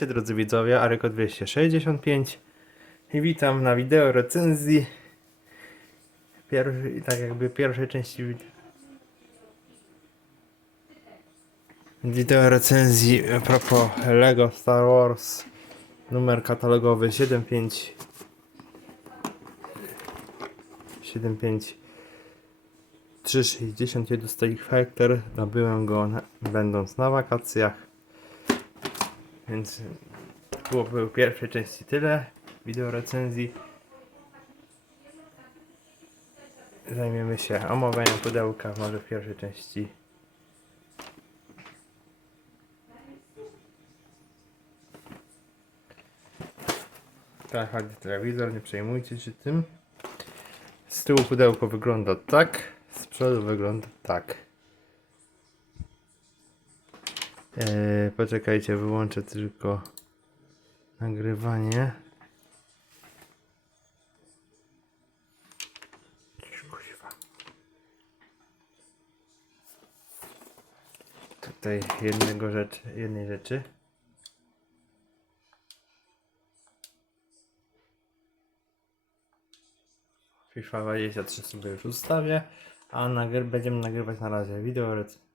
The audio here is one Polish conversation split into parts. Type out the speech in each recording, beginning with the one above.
Cześć drodzy widzowie, Areko 265 i witam na wideo recenzji pierwszej, tak jakby pierwszej części wid- wideo recenzji a propos Lego Star Wars numer katalogowy 75 75 360 Stake Factor nabyłem go na, będąc na wakacjach więc byłoby w pierwszej części tyle wideo recenzji. Zajmiemy się omawianiem pudełka może w pierwszej części. Tak, chodzi telewizor, nie przejmujcie się tym. Z tyłu pudełko wygląda tak, z przodu wygląda tak. Eee, poczekajcie, wyłączę tylko nagrywanie. Tutaj jednego rzecz, jednej rzeczy. FIFA 23 sobie już ustawię, a nagry będziemy nagrywać na razie wideo recenzję.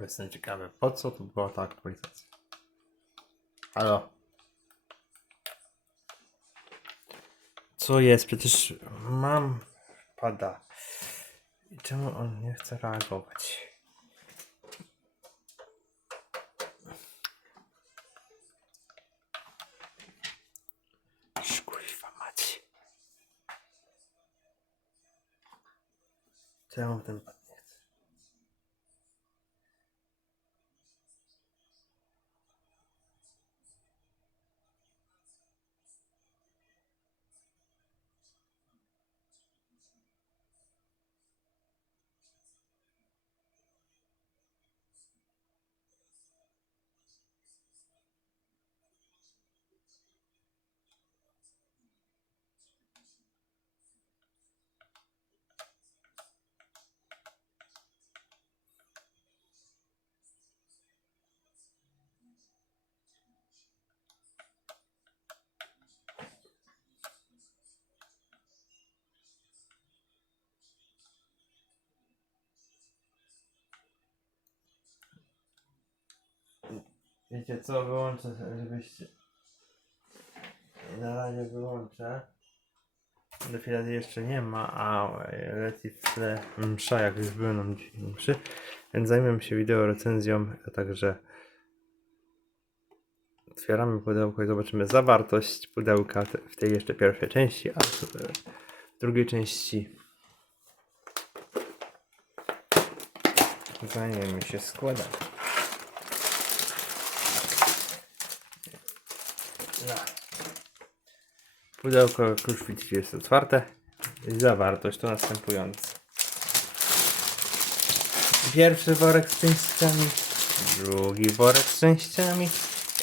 Jestem ciekawy, po co tu była ta aktualizacja? Halo? Co jest? Przecież mam pada. I czemu on nie chce reagować? Kurwa mać. Czemu ten pad Wiecie co, wyłączę, żebyście... Na razie wyłączę. Defilacji jeszcze nie ma, a leci w tle msza, jak już byłem nam dzisiaj mszy. Więc zajmiemy się wideo recenzją, a także otwieramy pudełko i zobaczymy zawartość pudełka w tej jeszcze pierwszej części, a w drugiej części zajmiemy się składaniem. No. Pudełko, widzicie, jest otwarte. Zawartość to następująca. Pierwszy worek z częściami, drugi worek z częściami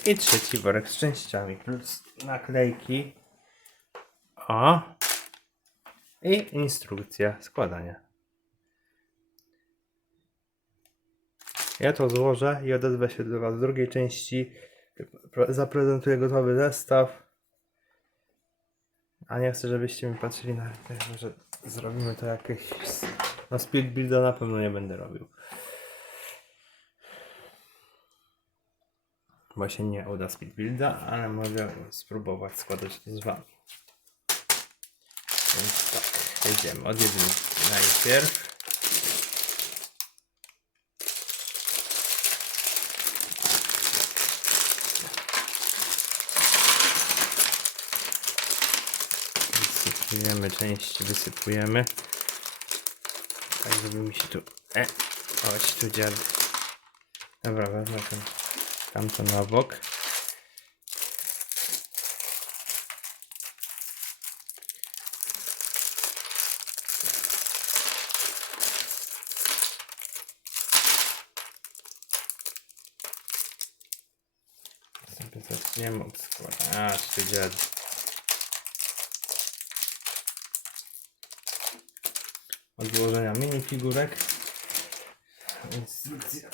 i trzeci worek z częściami. Plus naklejki. O! I instrukcja składania. Ja to złożę i odezwę się do Was w drugiej części. Zaprezentuję gotowy zestaw. A nie chcę, żebyście mi patrzyli na rękę, że zrobimy to jakieś. No, speed builda na pewno nie będę robił. Bo się nie uda speed builda, ale mogę spróbować składać to z Wami. Więc tak, jedziemy od jedynki najpierw. wysypujemy części, wysypujemy. Tak, żeby mi się tu... E, chodź tu dziady. Dobra, wezmę ten, tamto na bok. Zaczniemy od składu. A, czy. Od złożenia minifigurek. Instrukcja.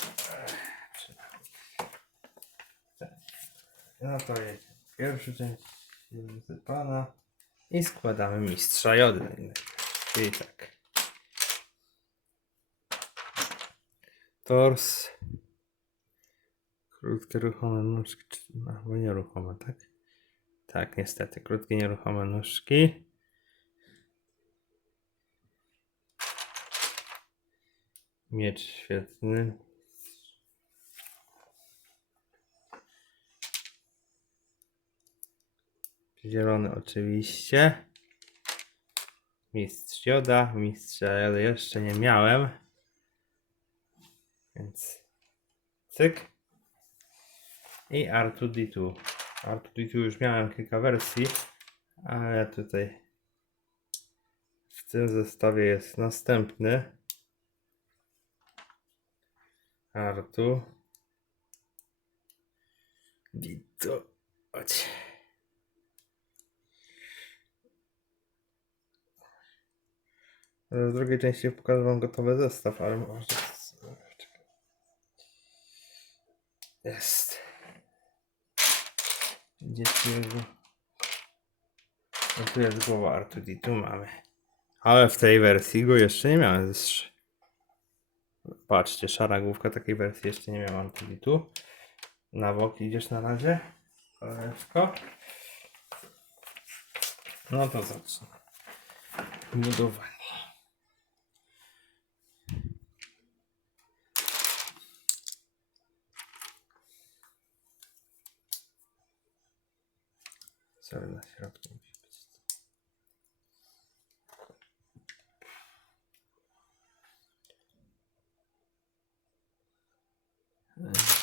No to jest pierwsza część wysypana. I składamy mistrza jody. Czyli tak. Tors. Krótkie ruchome nóżki. Albo nieruchome, tak? Tak, niestety. Krótkie nieruchome nóżki. Miecz świetny. Zielony oczywiście. Mistrz Joda. Mistrza Joda jeszcze nie miałem. Więc cyk. I R2D2. R2D2 już miałem kilka wersji, ale tutaj w tym zestawie jest następny. R2. D2. Chodź. W drugiej części pokażę wam gotowy zestaw, ale może... Jest. Gdzie tu jest... głowa Artudi, tu mamy. Ale w tej wersji go jeszcze nie miałem. Patrzcie, szara główka takiej wersji jeszcze nie miałem Artudi tu. Na bok idziesz na razie. Koleżko. No to zacznę. Budowanie. Sorry, na środku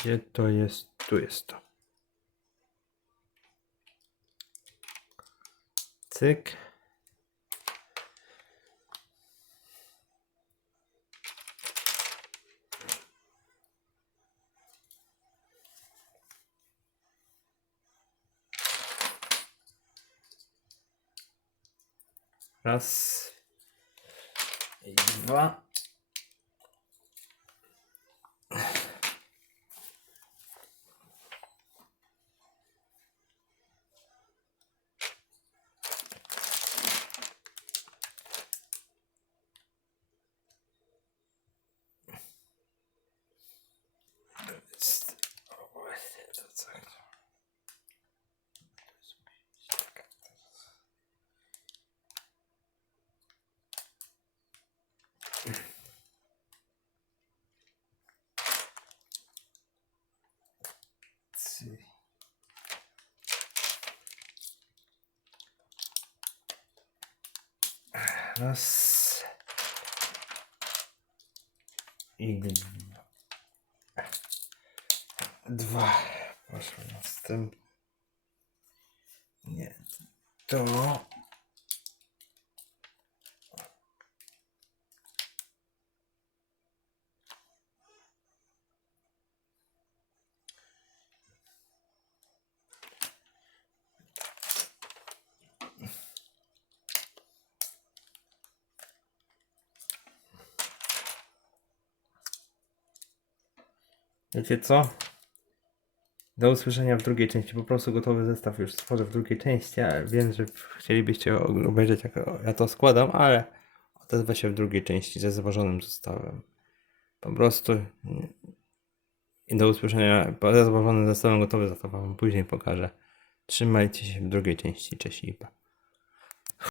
Gdzie to jest? Tu jest to. Cyk. Raz. I dwa. Jest- o, właśnie, to co? Trzy. Raz. I dwa. Dwa. Poszło następne. Nie. To. Wiecie co? Do usłyszenia w drugiej części. Po prostu gotowy zestaw już stworzę w drugiej części. Ja wiem, że chcielibyście obejrzeć, jak ja to składam, ale odezwę się w drugiej części ze złożonym zestawem. Po prostu. I do usłyszenia. Ze złożonym zestawem gotowy zestaw wam później pokażę. Trzymajcie się w drugiej części. Cześć i pa.